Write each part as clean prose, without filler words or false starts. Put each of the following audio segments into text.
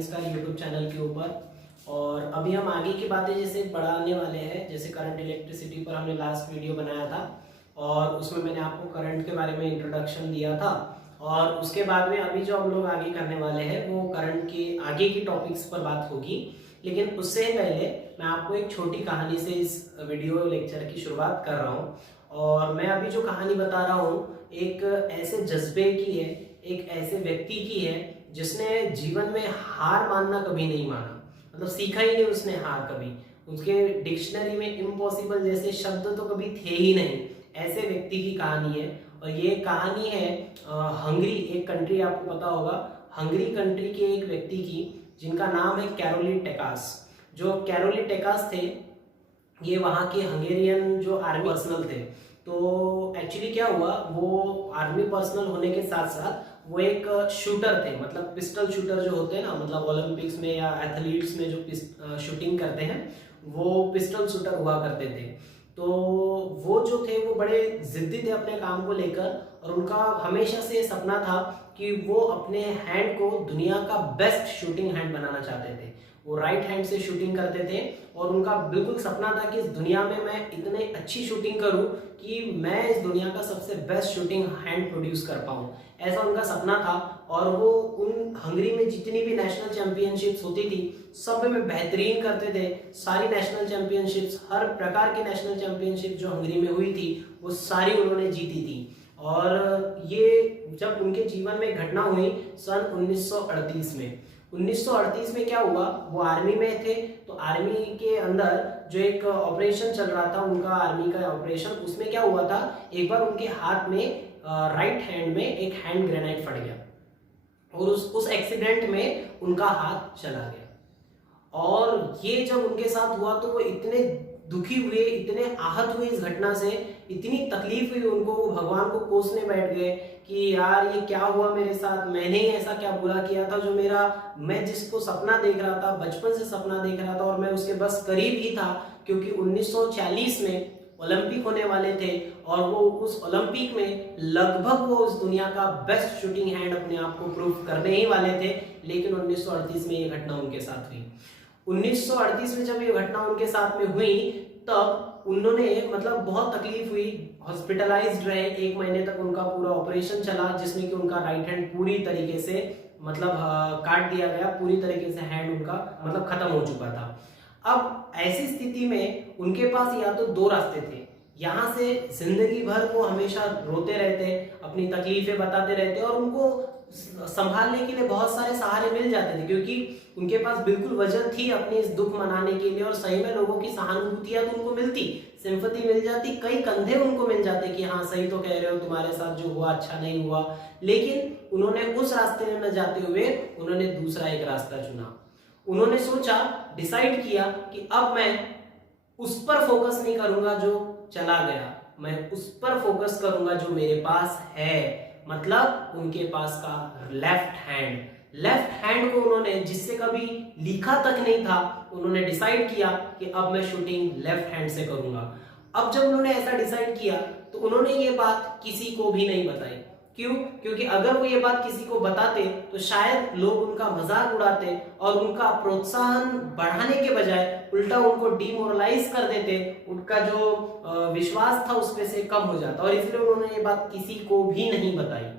Science का YouTube channel के ऊपर। और अभी हम आगे की बातें जैसे बढ़ाने वाले हैं, जैसे करंट इलेक्ट्रिसिटी पर हमने लास्ट वीडियो बनाया था और उसमें मैंने आपको करंट के बारे में इंट्रोडक्शन दिया था। और उसके बाद में अभी जो हम लोग आगे करने वाले हैं वो करंट के आगे की टॉपिक्स पर बात होगी। लेकिन उससे पहले मैं आपको एक छोटी कहानी से इस वीडियो लेक्चर की शुरुआत कर रहा हूँ। और मैं अभी जो कहानी बता रहा हूँ एक ऐसे जज्बे की है, एक ऐसे व्यक्ति की है जिसने जीवन में हार मानना कभी नहीं माना, मतलब सीखा ही नहीं उसने हार कभी। उसके डिक्शनरी में इम्पॉसिबल जैसे शब्द तो कभी थे ही नहीं। ऐसे व्यक्ति की कहानी है। और ये कहानी है हंगरी, एक कंट्री आपको पता होगा, हंगरी कंट्री के एक व्यक्ति की जिनका नाम है कैरोली टेकास। जो कैरोली टेकास थे ये वहाँ के हंगेरियन जो आर्मी पर्सनल थे। तो एक्चुअली क्या हुआ, वो आर्मी पर्सनल होने के साथ साथ वो एक शूटर थे, मतलब पिस्टल शूटर जो होते हैं ना, मतलब ओलंपिक्स में या एथलीट्स में जो शूटिंग करते हैं वो पिस्टल शूटर हुआ करते थे। तो वो जो थे वो बड़े जिद्दी थे अपने काम को लेकर, और उनका हमेशा से सपना था कि वो अपने हैंड को दुनिया का बेस्ट शूटिंग हैंड बनाना चाहते थे। वो राइट हैंड से शूटिंग करते थे और उनका बिल्कुल सपना था कि इस दुनिया में मैं इतने अच्छी शूटिंग करूं कि मैं इस दुनिया का सबसे बेस्ट शूटिंग हैंड प्रोड्यूस कर पाऊं। ऐसा उनका सपना था। और वो उन हंगरी में जितनी भी नेशनल चैंपियनशिप्स होती थी सब में बेहतरीन करते थे। सारी नेशनल चैंपियनशिप्स, हर प्रकार की नेशनल चैंपियनशिप जो हंगरी में हुई थी वो सारी उन्होंने जीती थी। और ये जब उनके जीवन में घटना हुई सन 1938 में। 1938 में क्या हुआ, वो आर्मी में थे। तो आर्मी के अंदर जो एक ऑपरेशन चल रहा था उनका, आर्मी का ऑपरेशन, उसमें क्या हुआ था, एक बार उनके हाथ में राइट हैंड में एक हैंड ग्रेनेड फट गया और उस एक्सीडेंट में उनका हाथ चला गया। और ये जब उनके साथ हुआ तो वो इतने दुखी हुए, इतने आहत हुए इस घटना से, इतनी तकलीफ हुई उनको, वो भगवान को कोसने बैठ गए कि यार ये क्या हुआ मेरे साथ, मैंने ही ऐसा क्या बुरा किया था जो मैं जिसको सपना देख रहा था, बचपन से सपना देख रहा था और मैं उसके बस करीब ही था। क्योंकि 1940 में ओलंपिक होने वाले थे और वो उस ओलंपिक में लगभग वो उस दुनिया का बेस्ट शूटिंग हैंड अपने आप को प्रूव करने ही वाले थे। लेकिन 1938 में ये घटना उनके साथ हुई। 1938 में जब ये घटना उनके साथ में हुई तब उन्होंने, मतलब बहुत तकलीफ हुई, हॉस्पिटलाइज्ड रहे, 1 महीने तक उनका पूरा ऑपरेशन चला जिसमें कि उनका राइट हैंड पूरी तरीके से मतलब काट दिया गया, पूरी तरीके से हैंड उनका मतलब खत्म हो चुका था। अब ऐसी स्थिति में उनके पास या तो 2 रास्ते थे, यहाँ से जिंदगी भर वो हमेशा रोते रहते, अपनी तकलीफें बताते रहते और उनको संभालने के लिए बहुत सारे सहारे मिल जाते थे क्योंकि उनके पास बिल्कुल वजह थी अपनी इस दुख मनाने के लिए। और सही में लोगों की सहानुभूतियां तो उनको मिलती, सिंपैथी मिल जाती, कई कंधे उनको मिल जाते कि हाँ सही तो कह रहे हो, तुम्हारे साथ जो हुआ अच्छा नहीं हुआ। लेकिन उन्होंने उस रास्ते में न जाते हुए उन्होंने दूसरा एक रास्ता चुना। उन्होंने सोचा, डिसाइड किया कि अब मैं उस पर फोकस नहीं करूंगा जो चला गया, मैं उस पर फोकस करूंगा जो मेरे पास है। मतलब उनके पास का लेफ्ट हैंड को उन्होंने, जिससे कभी लिखा तक नहीं था, उन्होंने डिसाइड किया कि अब मैं शूटिंग लेफ्ट हैंड से करूंगा। अब जब उन्होंने ऐसा डिसाइड किया तो उन्होंने ये बात किसी को भी नहीं बताई। क्यों? क्योंकि अगर वो ये बात किसी को बताते तो शायद लोग उनका मजाक उड़ाते और उनका प्रोत्साहन बढ़ाने के बजाय उल्टा उनको डिमोरलाइज कर देते, उनका जो विश्वास था उस पे से कम हो जाता। और इसलिए उन्होंने ये बात किसी को भी नहीं बताई।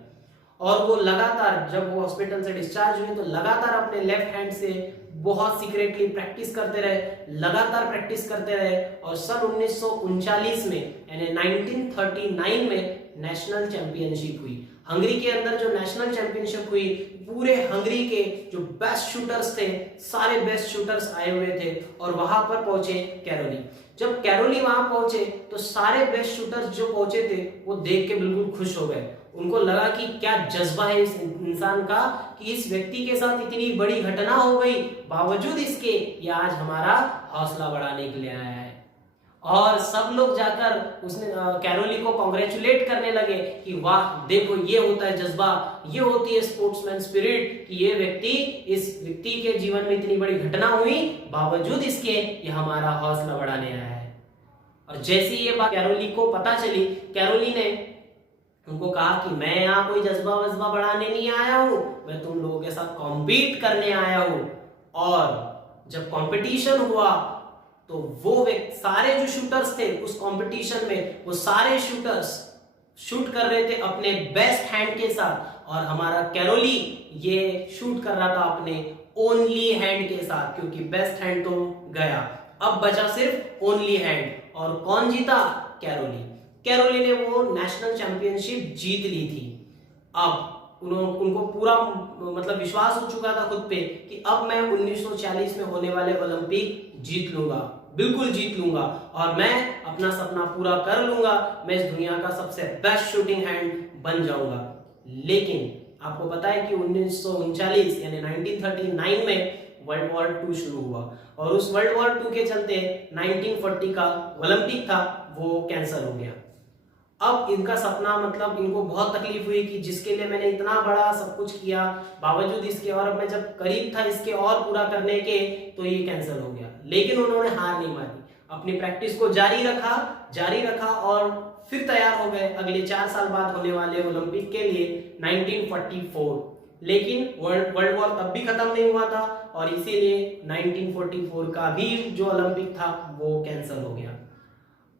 और वो लगातार, जब वो हॉस्पिटल से डिस्चार्ज हुए तो लगातार अपने लेफ्ट हैंड से बहुत सीक्रेटली प्रैक्टिस करते रहे, लगातार प्रैक्टिस करते रहे। और सन 1939 में यानी 1939 में नेशनल चैंपियनशिप हुई। हंगरी के अंदर जो नेशनल चैंपियनशिप हुई, पूरे हंगरी के जो बेस्ट शूटर्स थे, सारे बेस्ट शूटर्स आए हुए थे और वहां पर पहुंचे कैरोली। जब कैरोली वहां पहुंचे तो सारे बेस्ट शूटर्स जो पहुंचे थे वो देख के बिल्कुल खुश हो गए। उनको लगा कि क्या जज्बा है इस इंसान का कि इस व्यक्ति के साथ इतनी बड़ी घटना हो गई, बावजूद इसके ये आज हमारा हौसला बढ़ाने के लिए आया है। और सब लोग जाकर उसने कैरोली को कांग्रेचुलेट करने लगे कि वाह देखो ये होता है जज्बा, ये होती है स्पोर्ट्समैन स्पिरिट कि इस व्यक्ति के जीवन में इतनी बड़ी घटना हुई, बावजूद इसके ये हमारा हौसला बढ़ाने आया है। और जैसी ये बात कैरोली को पता चली, कैरोली ने उनको कहा कि मैं यहाँ कोई जज्बा वज्बा बढ़ाने नहीं आया हूं, मैं तुम लोगों के साथ कॉम्पीट करने आया हूं। और जब कंपटीशन हुआ तो वो सारे जो शूटर्स थे उस कंपटीशन में, वो सारे शूटर्स शूट कर रहे थे अपने बेस्ट हैंड के साथ, और हमारा कैरोली ये शूट कर रहा था अपने ओनली हैंड के साथ, क्योंकि बेस्ट हैंड तो गया, अब बचा सिर्फ ओनली हैंड। और कौन जीता? कैरोली। कैरोली ने वो नेशनल चैंपियनशिप जीत ली थी। अब उनको पूरा मतलब विश्वास हो चुका था खुद पे कि अब मैं 1940 में होने वाले ओलंपिक जीत लूंगा, बिल्कुल जीत लूंगा, और मैं अपना सपना पूरा कर लूंगा, मैं इस दुनिया का सबसे बेस्ट शूटिंग हैंड बन जाऊंगा। लेकिन आपको पता है कि 1939 यानी 1939 में वर्ल्ड वॉर 2 शुरू हुआ, और उस वर्ल्ड वॉर 2 के चलते 1940 का ओलंपिक था वो कैंसिल हो गया। अब इनका सपना मतलब इनको बहुत तकलीफ हुई कि जिसके लिए मैंने इतना बड़ा सब कुछ किया, बावजूद इसके, और अब मैं जब करीब था इसके और पूरा करने के, तो ये कैंसिल हो गया। लेकिन उन्होंने हार नहीं मानी, अपनी प्रैक्टिस को जारी रखा और फिर तैयार हो गए अगले 4 साल बाद होने वाले ओलंपिक के लिए 1944। लेकिन वर्ल्ड वॉर तब भी खत्म नहीं हुआ था, और इसीलिए 1944 का भी जो ओलंपिक था वो कैंसिल हो गया।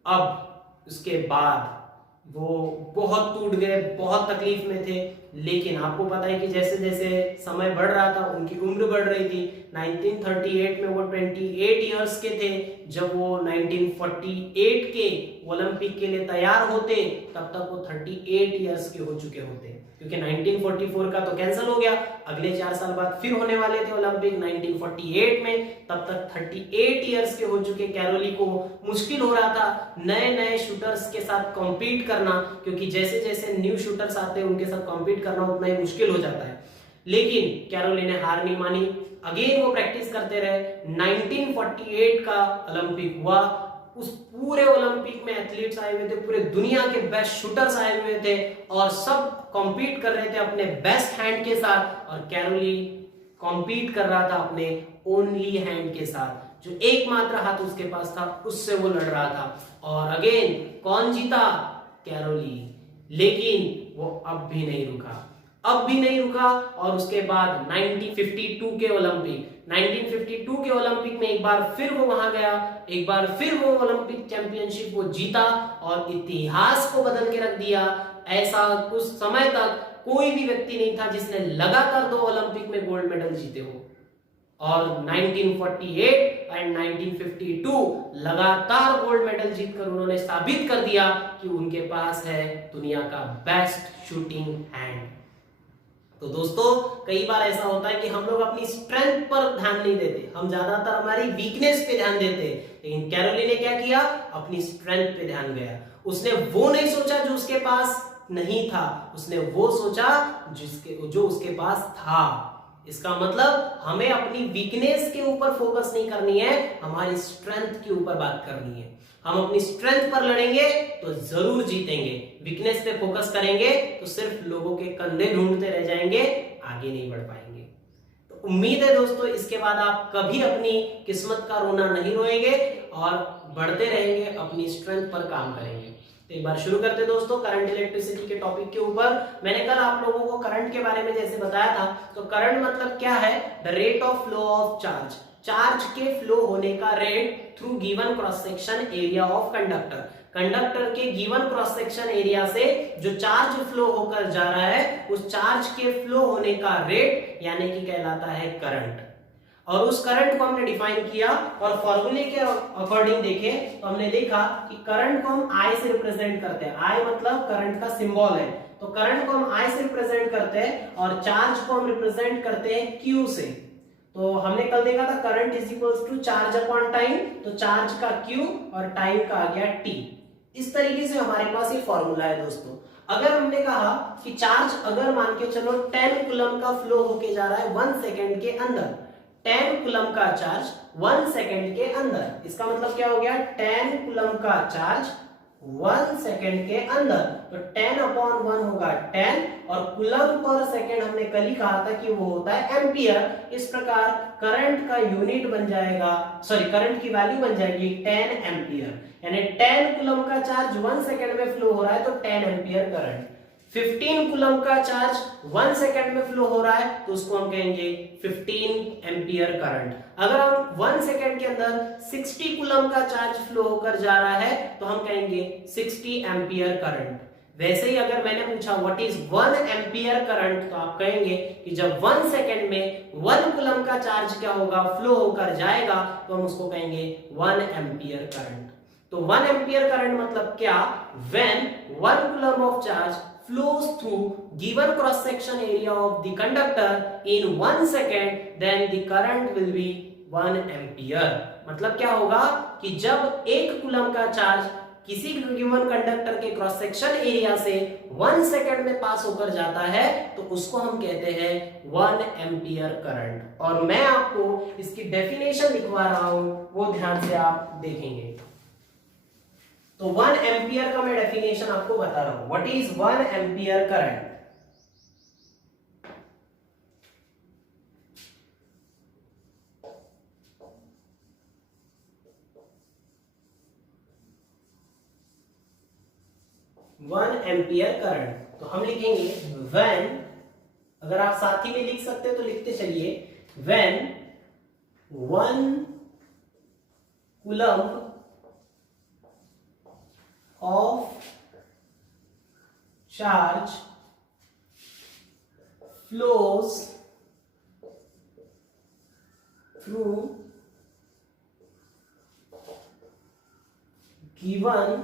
अब उसके बाद वो बहुत टूट गए, बहुत तकलीफ में थे। लेकिन आपको पता है कि जैसे जैसे समय बढ़ रहा था उनकी उम्र बढ़ रही थी। 1938 में वो 28 इयर्स के थे, जब वो 1948 के ओलंपिक के लिए तैयार होते तब तक वो 38 इयर्स के हो चुके होते, क्योंकि 1944 का तो कैंसिल हो गया, अगले 4 साल बाद फिर होने वाले थे ओलंपिक 1948 में, तब तक 38 इयर्स के हो चुके कैरोली को मुश्किल हो रहा था नए नए शूटर्स के साथ कॉम्पीट करना, क्योंकि जैसे जैसे न्यू शूटर्स आते हैं उनके साथ कॉम्पीट करना उतना ही मुश्किल हो जाता है। लेकिन कैरोली ने हार नहीं मानी, अगेन वो प्रैक्टिस करते रहे। 1948 का ओलंपिक हुआ, उस पूरे ओलंपिक में एथलीट्स आए हुए थे, पूरे दुनिया के बेस्ट शूटर्स आए हुए थे, और सब कॉम्पीट कर रहे थे अपने बेस्ट हैंड के साथ, और कैरोली कॉम्पीट कर रहा था अपने ओनली हैंड के साथ, जो एकमात्र हाथ उसके पास था, उससे वो लड़ रहा था। और अगेन कौन जीता? कैरोली। लेकिन वो अब भी नहीं रुका, और उसके बाद 1952 के ओलंपिक में एक बार फिर वो वहां गया, एक बार फिर वो ओलंपिक चैंपियनशिप वो जीता, और इतिहास को बदल के रख दिया। ऐसा उस समय तक कोई भी व्यक्ति नहीं था जिसने लगातार 2 ओलंपिक में गोल्ड मेडल जीते हो, और 1948 एंड 1952 लगातार गोल्ड मेडल जीतकर उन्होंने साबित कर दिया कि उनके पास है दुनिया का बेस्ट शूटिंग हैंड। तो दोस्तों, कई बार ऐसा होता है कि हम लोग अपनी स्ट्रेंथ पर ध्यान नहीं देते, हम ज्यादातर हमारी वीकनेस पे ध्यान देते हैं। लेकिन कैरोली ने क्या किया? अपनी स्ट्रेंथ पे ध्यान गया। उसने वो नहीं सोचा जो उसके पास नहीं था, उसने वो सोचा जो उसके पास था। इसका मतलब हमें अपनी वीकनेस के ऊपर फोकस नहीं करनी है, हमारी स्ट्रेंथ के ऊपर बात करनी है। हम अपनी स्ट्रेंथ पर लड़ेंगे तो जरूर जीतेंगे, वीकनेस पे फोकस करेंगे तो सिर्फ लोगों के कंधे ढूंढते रह जाएंगे, आगे नहीं बढ़ पाएंगे। तो उम्मीद है दोस्तों इसके बाद आप कभी अपनी किस्मत का रोना नहीं रोएंगे और बढ़ते रहेंगे, अपनी स्ट्रेंथ पर काम करेंगे। तो एक बार शुरू करते दोस्तों करंट इलेक्ट्रिसिटी के टॉपिक के ऊपर। मैंने कल आप लोगों को करंट के बारे में जैसे बताया था, तो करंट मतलब क्या है? The rate of flow of charge, charge के फ्लो होने का rate through given cross section area of conductor. Conductor के गिवन क्रॉस सेक्शन एरिया से जो चार्ज फ्लो होकर जा रहा है, उस चार्ज के फ्लो होने का रेट यानी कि कहलाता है करंट। और उस करंट को हमने डिफाइन किया और फॉर्मूले के अकॉर्डिंग देखें तो हमने देखा कि करंट को हम I से रिप्रेजेंट करते हैं। I मतलब करंट का सिंबल है, तो करंट को हम I से रिप्रेजेंट करते हैं और चार्ज को हम रिप्रेजेंट करते हैं Q से। तो हमने कल देखा था current is equals to charge upon time, तो चार्ज का Q और टाइम का आ गया T। इस तरीके से हमारे पास ये फॉर्मूला है दोस्तों। अगर हमने कहा कि चार्ज अगर मान के चलो 10 कूलम का फ्लो होके जा रहा है 1 सेकेंड के अंदर, 10 कूलम का चार्ज 1 सेकेंड के अंदर, इसका मतलब क्या हो गया? 10 कूलम का चार्ज 1 सेकेंड के अंदर, तो 10 अपॉन 1 होगा 10, और कूलम पर सेकेंड हमने कल ही कहा था कि वो होता है एम्पियर। इस प्रकार करंट का यूनिट बन जाएगा, करंट की वैल्यू बन जाएगी 10 एम्पियर, यानी 10 कूलम का चार्ज 1 सेकेंड में फ्लो हो रहा है तो 10 एम्पियर करंट। 15 कूलम का चार्ज 1 सेकंड में फ्लो हो रहा है तो उसको हम कहेंगे 15 एम्पियर करंट। अगर हम 1 सेकंड के अंदर 60 कूलम का चार्ज फ्लो होकर जा रहा है तो हम कहेंगे 60 एम्पियर करंट। वैसे ही अगर मैंने पूछा व्हाट इज 1 एम्पियर करंट तो आप कहेंगे कि जब 1 सेकंड में 1 कूलम का चार्ज क्या होगा, फ्लो होकर जाएगा, तो हम उसको कहेंगे 1 एम्पियर करंट। तो 1 एम्पियर करंट मतलब क्या, when 1 coulomb of charge flows through given cross section area of the conductor in 1 second, then the current will be 1 ampere। मतलब क्या होगा कि जब 1 कूलम का चार्ज किसी गिवन कंडक्टर के क्रॉस सेक्शन एरिया से 1 सेकंड में पास होकर जाता है तो उसको हम कहते हैं 1 एम्पियर करंट। और मैं आपको इसकी डेफिनेशन लिखवा रहा हूं, वो ध्यान से आप देखेंगे। तो 1 एम्पियर का मैं डेफिनेशन आपको बता रहा हूं। What is 1 ampere current? One ampere current तो हम लिखेंगे व्हेन, अगर आप साथ ही में लिख सकते हैं तो लिखते चलिए, when 1 coulomb of charge flows through given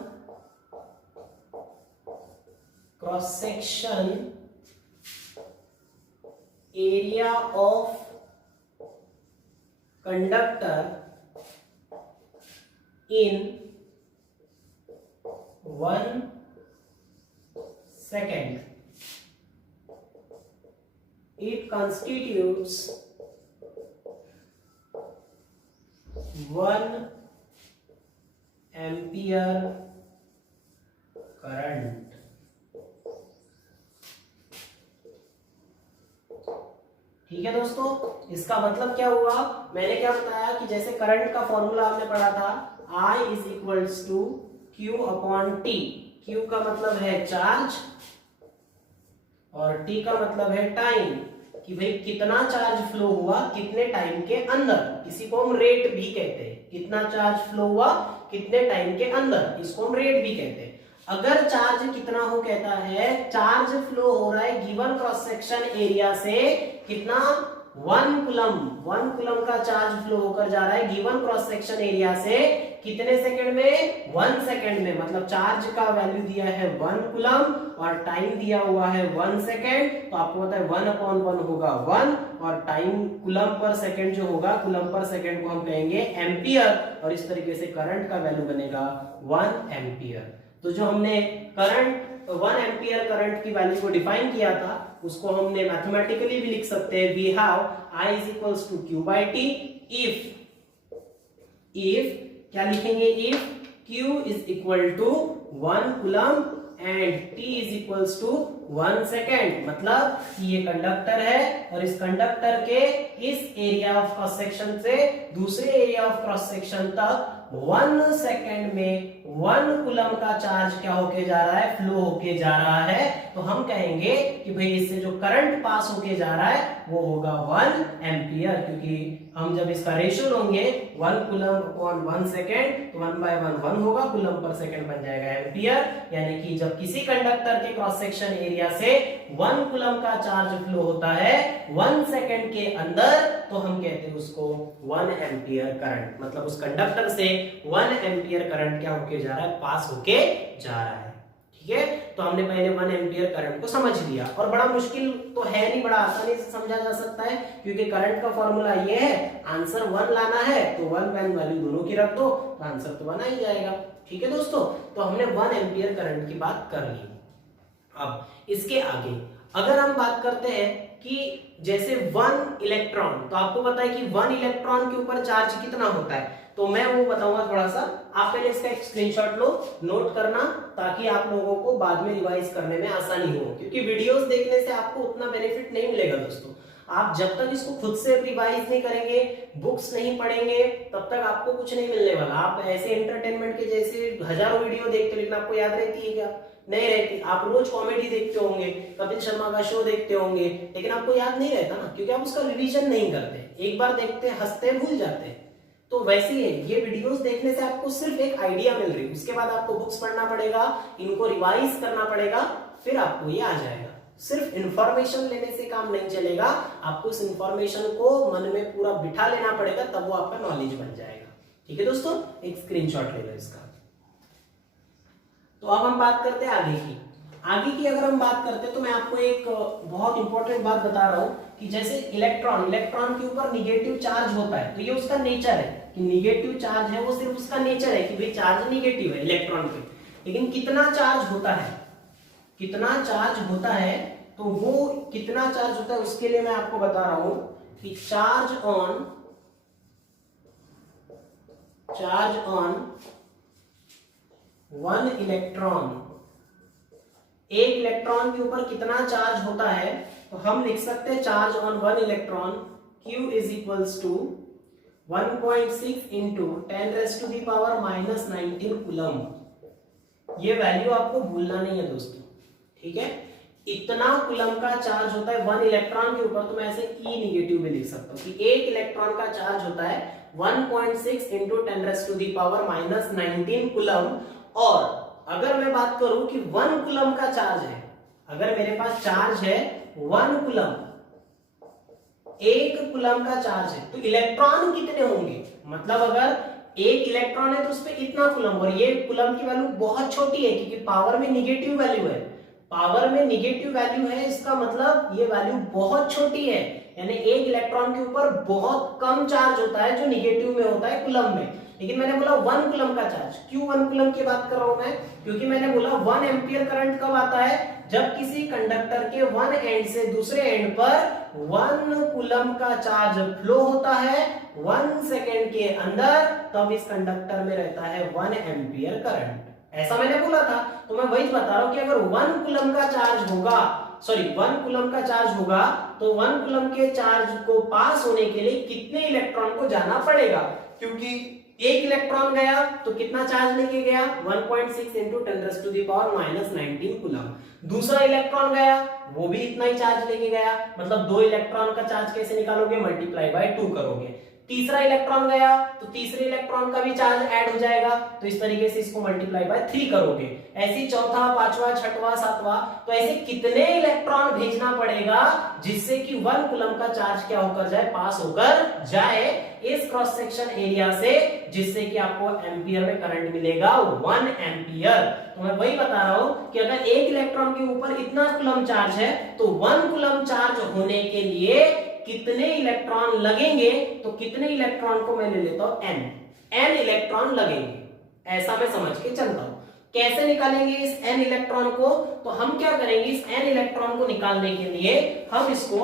cross section area of conductor in 1 second, it constitutes 1 ampere current। ठीक है दोस्तों, इसका मतलब क्या हुआ, मैंने क्या बताया कि जैसे करंट का फॉर्मूला आपने पढ़ा था, I is equals to Q upon T। Q का मतलब है चार्ज और T का मतलब है टाइम, कि भाई कितना चार्ज फ्लो हुआ कितने टाइम के अंदर। इसी को हम रेट भी कहते हैं, कितना चार्ज फ्लो हुआ कितने टाइम के अंदर, इसको हम रेट भी कहते हैं। अगर चार्ज कितना हो, कहता है चार्ज फ्लो हो रहा है गिवन क्रॉस सेक्शन एरिया से कितना, 1 कूलम का चार्ज फ्लो होकर जा रहा है गिवन क्रॉस सेक्शन एरिया से कितने सेकंड में, 1 सेकंड में। मतलब चार्ज का वैल्यू दिया है 1 कूलम और टाइम दिया हुआ है 1 सेकंड, तो आपको पता है 1 अपॉन 1 होगा 1, और टाइम कूलम पर सेकंड जो होगा, कूलम पर सेकंड को हम कहेंगे एम्पियर, और इस तरीके से करंट का वैल्यू बनेगा 1 एम्पियर। तो जो हमने करंट 1 एम्पियर करंट की वैल्यू को डिफाइन किया था, उसको हमने मैथमेटिकली भी लिख सकते हैं। We have I is equals to Q by T if क्या लिखेंगे, if Q is equal to 1 coulomb and T is equals to 1 second. मतलब ये कंडक्टर है और इस कंडक्टर के इस एरिया ऑफ क्रॉस सेक्शन से दूसरे एरिया ऑफ क्रॉस सेक्शन तक 1 सेकेंड में 1 कूलम का चार्ज क्या होके जा रहा है, फ्लो होके जा रहा है। तो हम कहेंगे कि भाई इससे जो करंट पास होके जा रहा है वो होगा 1 एम्पियर, क्योंकि हम जब इसका रेशियो लेंगे 1 कूलम अपॉन 1 सेकेंड तो 1 बाय 1 1 होगा, कूलम पर सेकेंड बन जाएगा एम्पियर। यानी कि जब किसी कंडक्टर के क्रॉस सेक्शन एरिया से 1 कूलम का चार्ज फ्लो होता है 1 सेकेंड के अंदर, तो हम कहते हैं उसको 1 एम्पियर करंट। मतलब उस कंडक्टर से 1 एम्पियर करंट क्या होके जा रहा है, पास होके जा रहा है। ठीक है, तो हमने पहले 1 एम्पियर करंट को समझ लिया, और बड़ा मुश्किल तो है नहीं, बड़ा आसानी से समझा जा सकता है, क्योंकि करंट का फॉर्मूला ये है, आंसर 1 लाना है तो 1 वैन वैल्यू दोनों की रख दो तो आंसर तो 1 आ ही जाएगा। ठीक है दोस्तों, तो हमने 1 एम्पियर करंट की बात कर ली। अब इसके आगे अगर हम बात करते हैं कि जैसे 1 इलेक्ट्रॉन, तो आपको पता है कि 1 इलेक्ट्रॉन के ऊपर चार्ज कितना होता है, तो मैं वो बताऊंगा थोड़ा सा। आप पहले इसका एक स्क्रीनशॉट लो, नोट करना, ताकि आप लोगों को बाद में रिवाइज करने में आसानी हो, क्योंकि वीडियोस देखने से आपको उतना बेनिफिट नहीं मिलेगा दोस्तों। आप जब तक इसको खुद से रिवाइज नहीं करेंगे, बुक्स नहीं पढ़ेंगे, तब तक आपको कुछ नहीं मिलने वाला। आप ऐसे एंटरटेनमेंट के जैसे हजारों वीडियो देखते हो लेकिन आपको याद रहती है क्या? नहीं रहती। आप रोज कॉमेडी देखते होंगे, कपिल शर्मा का शो देखते होंगे, लेकिन आपको याद नहीं रहता ना, क्योंकि आप उसका रिवीजन नहीं करते, एक बार देखते हंसते भूल जाते। तो वैसे ही है, ये वीडियोस देखने से आपको सिर्फ एक आइडिया मिल रही है, उसके बाद आपको बुक्स पढ़ना पड़ेगा, इनको रिवाइज करना पड़ेगा, फिर आपको ये आ जाएगा। सिर्फ इंफॉर्मेशन लेने से काम नहीं चलेगा, आपको उस इंफॉर्मेशन को मन में पूरा बिठा लेना पड़ेगा, तब वो आपका नॉलेज बन जाएगा। ठीक है दोस्तों, एक स्क्रीनशॉट ले लो इसका। तो अब हम बात करते हैं आगे की अगर हम बात करते हैं तो मैं आपको एक बहुत इंपॉर्टेंट बात बता रहा हूं कि जैसे इलेक्ट्रॉन के ऊपर निगेटिव चार्ज होता है, तो ये उसका नेचर है कि निगेटिव चार्ज है, वो सिर्फ उसका नेचर है कि भाई चार्ज निगेटिव है इलेक्ट्रॉन पे। लेकिन कितना चार्ज होता है, तो वो कितना चार्ज होता है उसके लिए मैं आपको बता रहा हूं कि चार्ज ऑन 1 इलेक्ट्रॉन, एक इलेक्ट्रॉन के ऊपर कितना चार्ज होता है, तो हम लिख सकते हैं charge on 1 electron Q is equals to 1.6 into 10⁻⁻19 coulomb. ये वैल्यू आपको भूलना नहीं है दोस्तों, ठीक है। इतना कूलम का चार्ज होता है 1 इलेक्ट्रॉन के ऊपर, तो मैं ऐसे E निगेटिव भी लिख सकता हूं कि एक इलेक्ट्रॉन का चार्ज होता है 1.6 इंटू 10⁻⁻19 कूलम। और अगर मैं बात करूं कि 1 कूलम का चार्ज है, अगर मेरे पास चार्ज है 1 कूलम, 1 कूलम का चार्ज है, तो इलेक्ट्रॉन कितने होंगे, मतलब अगर एक इलेक्ट्रॉन है तो उस पर इतना कूलम, और ये कूलम की वैल्यू बहुत छोटी है क्योंकि पावर में निगेटिव वैल्यू है, पावर में निगेटिव वैल्यू है, इसका मतलब ये वैल्यू बहुत छोटी है, यानी एक इलेक्ट्रॉन के ऊपर बहुत कम चार्ज होता है जो निगेटिव में होता है कूलम में। लेकिन मैंने बोला 1 कूलम का चार्ज, क्यों 1 कूलम की बात कर रहा हूं मैं, क्योंकि मैंने बोला 1 एम्पियर करंट कब आता है, जब किसी कंडक्टर के 1 एंड से दूसरे एंड पर 1 कूलम का चार्ज फ्लो होता है 1 सेकेंड के अंदर, तब इस कंडक्टर में रहता है 1 एम्पियर करंट। ऐसा मैंने बोला था, तो मैं वही बता रहा हूं कि अगर 1 कूलम का चार्ज होगा, 1 कूलम का चार्ज होगा, तो 1 कूलम के चार्ज को पास होने के लिए कितने इलेक्ट्रॉन को जाना पड़ेगा, क्योंकि एक इलेक्ट्रॉन गया तो कितना चार्ज लेके गया 1.6 इंटू 10⁻⁻19 कूलम। दूसरा इलेक्ट्रॉन गया, वो भी इतना ही चार्ज लेके गया, मतलब 2 इलेक्ट्रॉन का चार्ज कैसे निकालोगे, मल्टीप्लाई बाय 2 करोगे। तीसरा इलेक्ट्रॉन गया तो तीसरे इलेक्ट्रॉन का भी चार्ज ऐड हो जाएगा, तो इस तरीके से इसको मल्टीप्लाई बाय 3 करोगे। ऐसे चौथा, पांचवा, छठवां, सातवां, तो ऐसे कितने इलेक्ट्रॉन भेजना पड़ेगा जिससे कि 1 कूलम का चार्ज क्या होकर जाए, पास होकर जाए इस क्रॉस सेक्शन एरिया से, जिससे कि आपको एम्पियर में करंट मिलेगा 1 एम्पियर। तो मैं वही बता रहा हूं कि अगर एक इलेक्ट्रॉन के ऊपर इतना कूलम चार्ज है, तो 1 कूलम चार्ज होने के लिए कितने इलेक्ट्रॉन लगेंगे, तो कितने इलेक्ट्रॉन को मैं ले लेता हूं n इलेक्ट्रॉन लगेंगे, ऐसा मैं समझ के चलता हूं। कैसे निकालेंगे इस n इलेक्ट्रॉन को, तो हम क्या करेंगे, इस n इलेक्ट्रॉन को निकालने के लिए हम इसको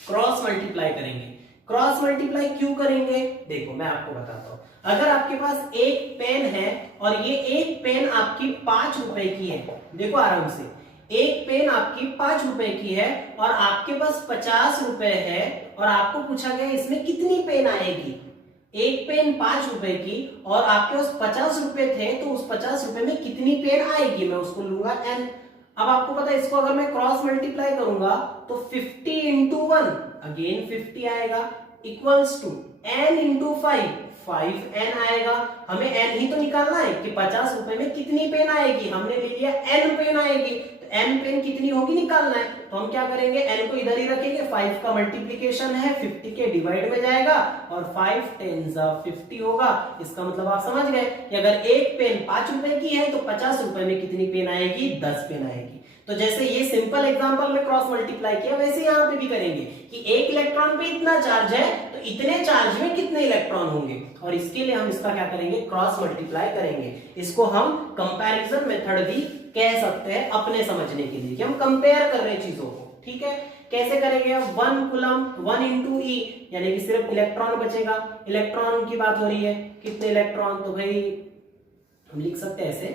क्रॉस मल्टीप्लाई करेंगे। क्रॉस मल्टीप्लाई क्यों करेंगे, देखो मैं आपको बताता हूं। अगर आपके पास एक पेन है और ये एक पेन आपकी 5 रुपए की है, देखो आराम से, एक पेन आपकी 5 रुपए की है और आपके पास 50 रुपए है, और आपको पूछा गया इसमें कितनी पेन आएगी। एक पेन 5 रुपए की और आपके पास 50 रुपए थे, तो उस 50 रुपए में कितनी पेन आएगी, मैं उसको लूंगा n। अब आपको पता है इसको अगर मैं क्रॉस मल्टीप्लाई करूंगा तो 50 इंटू 1 अगेन 50 आएगा, equals to n into 5n आएगा। हमें n ही तो निकालना है कि 50 रुपए में कितनी पेन आएगी, हमने ले लिया n पेन आएगी, तो n पेन कितनी होगी निकालना है, तो हम क्या करेंगे, n को इधर ही रखेंगे, 5 का मल्टीप्लीकेशन है 50 के डिवाइड में जाएगा और 5 10s 50 होगा। इसका मतलब आप समझ गए कि अगर एक पेन 5 रुपए की है तो 50 रुपए में कितनी पेन आएगी, 10 पेन आएगी। तो जैसे ये सिंपल एग्जांपल में क्रॉस मल्टीप्लाई किया, वैसे यहां पे भी करेंगे कि एक इलेक्ट्रॉन पे इतना चार्ज है तो इतने चार्ज में कितने इलेक्ट्रॉन होंगे, और इसके लिए हम इसका क्या करेंगे, क्रॉस मल्टीप्लाई करेंगे। इसको हम कंपैरिजन मेथड भी कह सकते हैं अपने समझने के लिए, कि हम कंपेयर कर रहे हैं चीजों को, ठीक है। कैसे करेंगे, 1 कूलम 1 इंटू ई, यानी कि सिर्फ इलेक्ट्रॉन बचेगा, इलेक्ट्रॉन की बात हो रही है, कितने इलेक्ट्रॉन, तो भाई हम लिख सकते हैं ऐसे,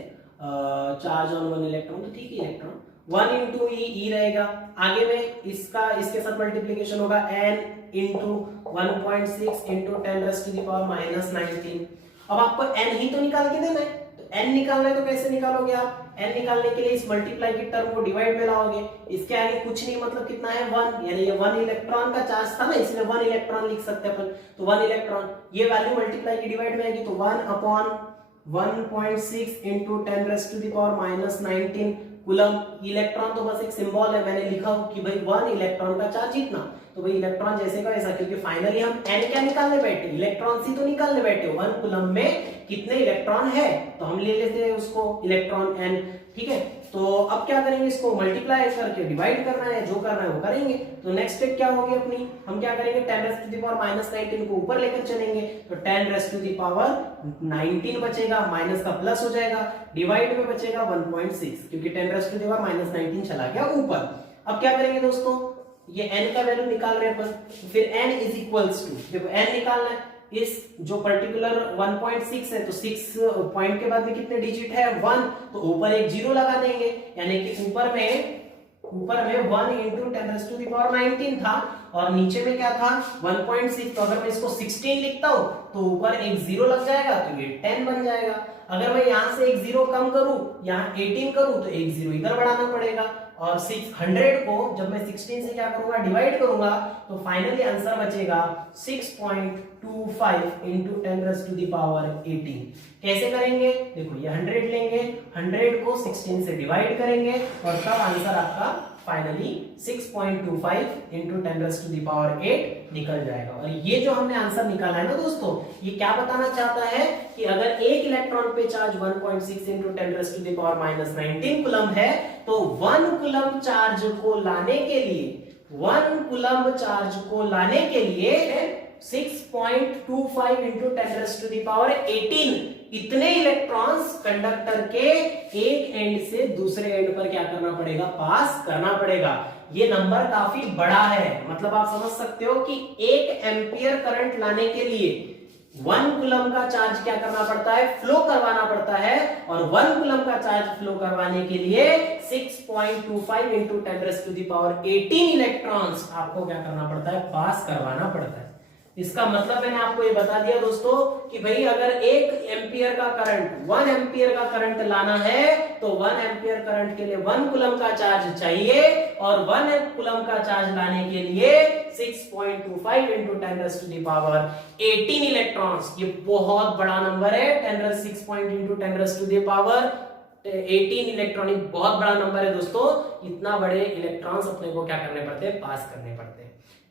चार्ज ऑन 1 इलेक्ट्रॉन, तो ठीक है इलेक्ट्रॉन 1 इंटू ई रहेगा, आगे में इसका इसके साथ मल्टीप्लीकेशन होगा n इंटू 1.6 इंटू 10⁻⁻19। अब आपको n ही तो निकाल के देना है, तो n निकालना है तो कैसे निकालोगे आप, n निकालने के लिए इस मल्टीप्लाई की टर्म को डिवाइड में लाओगे, इसके आगे कुछ नहीं मतलब कितना है 1, यानी ये 1 इलेक्ट्रॉन का चार्ज था ना, इसलिए 1 इलेक्ट्रॉन लिख सकते हैं अपन, तो 1 इलेक्ट्रॉन, ये वैल्यू मल्टीप्लाई की डिवाइड में आएगी तो 1/1.6 into 10⁻⁻19 कूलम। इलेक्ट्रॉन तो बस एक सिंबल है, मैंने लिखा हो कि भाई 1 इलेक्ट्रॉन का चार्ज इतना, तो भाई इलेक्ट्रॉन जैसे का वैसा, क्योंकि फाइनली हम n क्या निकालने बैठे, इलेक्ट्रॉन ही तो निकालने बैठे, 1 कूलम में कितने इलेक्ट्रॉन है तो हम ले लेते हैं उसको इलेक्ट्रॉन n, ठीक है। तो अब क्या करेंगे, इसको मल्टीप्लाई करके डिवाइड करना है, जो करना है वो करेंगे। तो नेक्स्ट स्टेप क्या होगी अपनी, हम क्या करेंगे 10⁻⁻19 को ऊपर लेकर चलेंगे, तो 10⁻⁻19 बचेगा, माइनस का प्लस हो जाएगा, डिवाइड में बचेगा 1.6, क्योंकि 10⁻⁻19 चला गया ऊपर। अब क्या करेंगे दोस्तों, ये n का वैल्यू निकाल रहे हैं अपन, फिर n इज इक्वल्स टू, देखो n निकालना है, इस जो पर्टिकुलर 1.6 है तो 6 पॉइंट के बाद में कितने डिजिट है 1, तो ऊपर एक जीरो लगा देंगे, यानी कि ऊपर में 1 into 10⁻⁻19 था और नीचे में क्या था 1.6, तो अगर मैं इसको 16 लिखता हूं तो ऊपर एक जीरो लग जाएगा तो ये 10 बन जाएगा। अगर मैं यहां से एक जीरो कम करूं, यहां 18 करूं तो एक जीरो इधर बढ़ाना पड़ेगा, और 600 को जब मैं 16 से क्या करूंगा डिवाइड करूंगा तो फाइनली आंसर बचेगा 6.25 into 10⁻18। कैसे करेंगे, देखो ये 100 लेंगे, 100 को 16 से डिवाइड करेंगे और तब आंसर आपका फाइनली 6.25 into 10⁻8 निकल जाएगा। और ये जो हमने आंसर निकाला है ना दोस्तों, ये क्या बताना चाहता है कि अगर एक इलेक्ट्रॉन पे चार्ज 1.6 into 10⁻⁻19 कूलम है तो 1 कूलम चार्ज को लाने के लिए 6.25 into 10⁻18 इतने इलेक्ट्रॉन्स कंडक्टर के एक एंड से दूसरे एंड पर क्या करना पड़ेगा, पास करना पड़ेगा। ये नंबर काफी बड़ा है, मतलब आप समझ सकते हो कि 1 एम्पियर करंट लाने के लिए 1 कूलम का चार्ज क्या करना पड़ता है, फ्लो करवाना पड़ता है, और 1 कूलम का चार्ज फ्लो करवाने के लिए 6.25 into 10⁻18 इलेक्ट्रॉन्स आपको क्या करना पड़ता है, पास करवाना पड़ता है। इसका मतलब मैंने आपको ये बता दिया दोस्तों कि भाई अगर 1 एम्पियर का करंट 1 एम्पियर का करंट लाना है तो 1 एम्पियर करंट के लिए 1 कूलम का चार्ज चाहिए, और 1 कूलम का चार्ज लाने के लिए 6.25 into 10⁻18 इलेक्ट्रॉन्स। ये बहुत बड़ा नंबर है, 10⁻18 इलेक्ट्रॉनिक बहुत बड़ा नंबर है दोस्तों। इतना बड़े इलेक्ट्रॉन्स अपने को क्या करने पड़ते हैं, पास करने पड़ते हैं,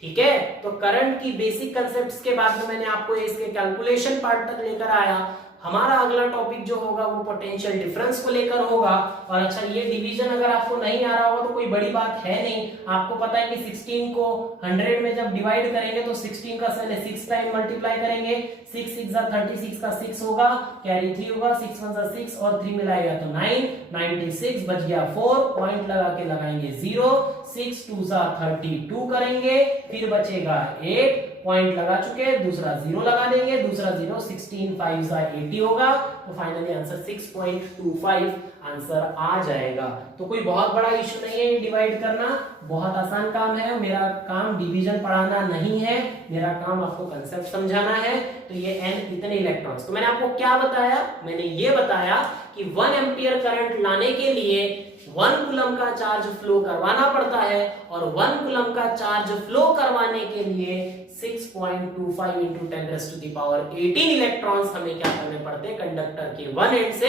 ठीक है। तो करंट की बेसिक कंसेप्ट्स के बाद में मैंने आपको इसके कैलकुलेशन पार्ट तक लेकर आया। हमारा अगला टॉपिक जो होगा वो पोटेंशियल डिफरेंस को लेकर होगा। और अच्छा, ये डिवीजन अगर आपको नहीं आ रहा होगा तो कोई बड़ी बात है नहीं, आपको पता है कि 16 को 100 में जब डिवाइड करेंगे तो 16 का 6 टाइम मल्टीप्लाई करेंगे, 6 6 36 का 6 होगा, कैरी 3 होगा, 6 1 6 और 3 मिलाएगा तो 9, 96 बच गया 4, पॉइंट लगा के लगाएंगे 0, 6 2 32 करेंगे, फिर बचेगा 8, पॉइंट लगा चुके, दूसरा 0 लगा देंगे, दूसरा 0, 16 5 80 होगा, तो फाइनली आंसर 6.25 आंसर आ जाएगा। तो कोई बहुत बड़ा इश्यू नहीं है डिवाइड करना, बहुत आसान काम है। मेरा काम डिवीजन पढ़ाना नहीं है, मेरा काम आपको कंसेप्ट समझाना है। तो ये n इतने इलेक्ट्रॉन्स, तो मैंने आपको क्या बताया, मैंने ये बताया कि 1 एम्पियर करंट लाने के लिए 1 कूलम का चार्ज फ्लो करवाना पड़ता है, और 1 कूलम का चार्ज फ्लो करवाने के लिए 6.25 into 10⁻18 इलेक्ट्रॉन्स हमें क्या करने पड़ते हैं, कंडक्टर के 1 एंड से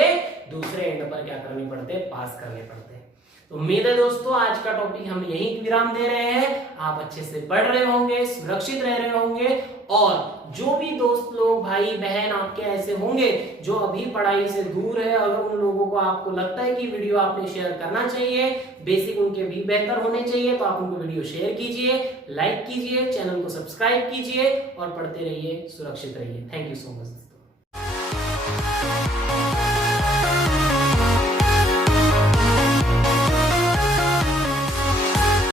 दूसरे एंड पर क्या करने पड़ते हैं, पास करने पड़ते हैं। तो उम्मीद है दोस्तों आज का टॉपिक हम यहीं विराम दे रहे हैं। आप अच्छे से पढ़ रहे होंगे, सुरक्षित रह रहे होंगे, और जो भी दोस्त लोग भाई बहन आपके ऐसे होंगे जो अभी पढ़ाई से दूर है, अगर उन लोगों को आपको लगता है कि वीडियो आपने शेयर करना चाहिए, बेसिक उनके भी बेहतर होने चाहिए, तो आप उनको वीडियो शेयर कीजिए, लाइक कीजिए, चैनल को सब्सक्राइब कीजिए और पढ़ते रहिए, सुरक्षित रहिए। Thank you so much.